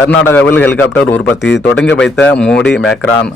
கர்நாடகாவில் ஹெலிகாப்டர் உற்பத்தி தொடங்கி வைத்த மோடி மேக்ரான்.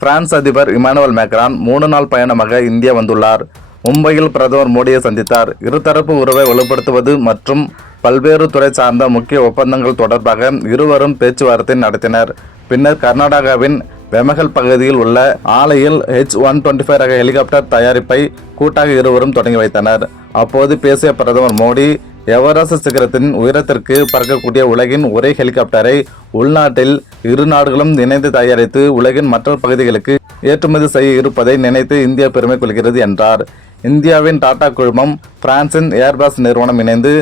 பிரான்ஸ் அதிபர் இமானுவேல் மேக்ரான் 3 நாள் பயணமாக இந்தியா வந்துள்ளார். மும்பையில் பிரதமர் மோடியை சந்தித்தார். இருதரப்பு உறவை வலுப்படுத்துவது மற்றும் பல்வேறு துறை சார்ந்த முக்கிய ஒப்பந்தங்கள் தொடர்பாக இருவரும் பேச்சுவார்த்தை நடத்தினர். பின்னர் கர்நாடகாவின் வெமகல் பகுதியில் உள்ள ஆலையில் H-125 ரக ஹெலிகாப்டர் தயாரிப்பை கூட்டாக இருவரும் தொடங்கி வைத்தனர். அப்போது பேசிய பிரதமர் மோடி, எவரெஸ்ட் சிகரத்தின் உயரத்திற்கு பறக்கக்கூடிய உலகின் ஒரே ஹெலிகாப்டரை உள்நாட்டில் இரு நாடுகளும் இணைந்து தயாரித்து உலகின் மற்ற பகுதிகளுக்கு ஏற்றுமதி செய்ய இருப்பதை நினைத்து இந்தியா பெருமை கொள்கிறது என்றார். இந்தியாவின் டாடா குழுமம் பிரான்சின் ஏர்பஸ் நிறுவனம் இணைந்து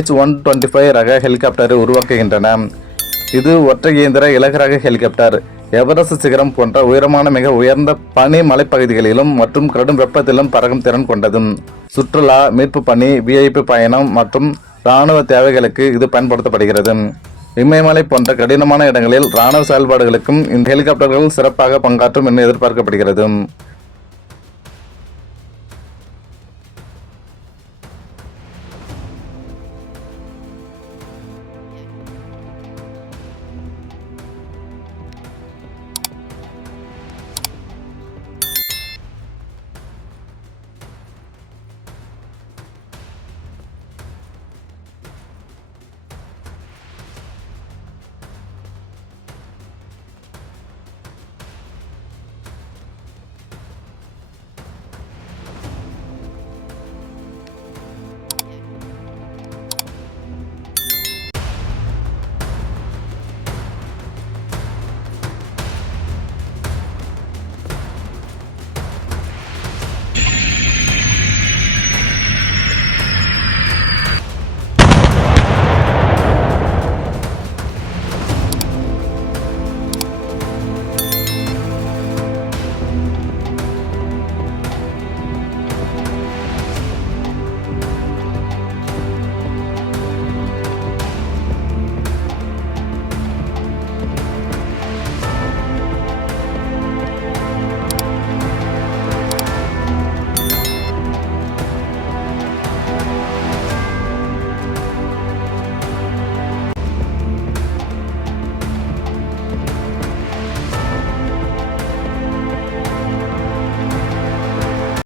H-125 ரக ஹெலிகாப்டரை உருவாக்குகின்றன. இது ஒற்றை இயந்திர இலகுரக ஹெலிகாப்டர். எவரெஸ்ட் சிகரம் போன்ற உயரமான மிக உயர்ந்த பனி மலைப்பகுதிகளிலும் மற்றும் கடும் வெப்பத்திலும் பறக்கும் திறன் கொண்டதும். சுற்றுலா, மீட்பு பணி, VIP பயணம் மற்றும் இராணுவ தேவைகளுக்கு இது பயன்படுத்தப்படுகிறது. இமயமலை போன்ற கடினமான இடங்களில் இராணுவ செயல்பாடுகளுக்கும் இந்த ஹெலிகாப்டர்கள் சிறப்பாக பங்காற்றும் என எதிர்பார்க்கப்படுகிறது.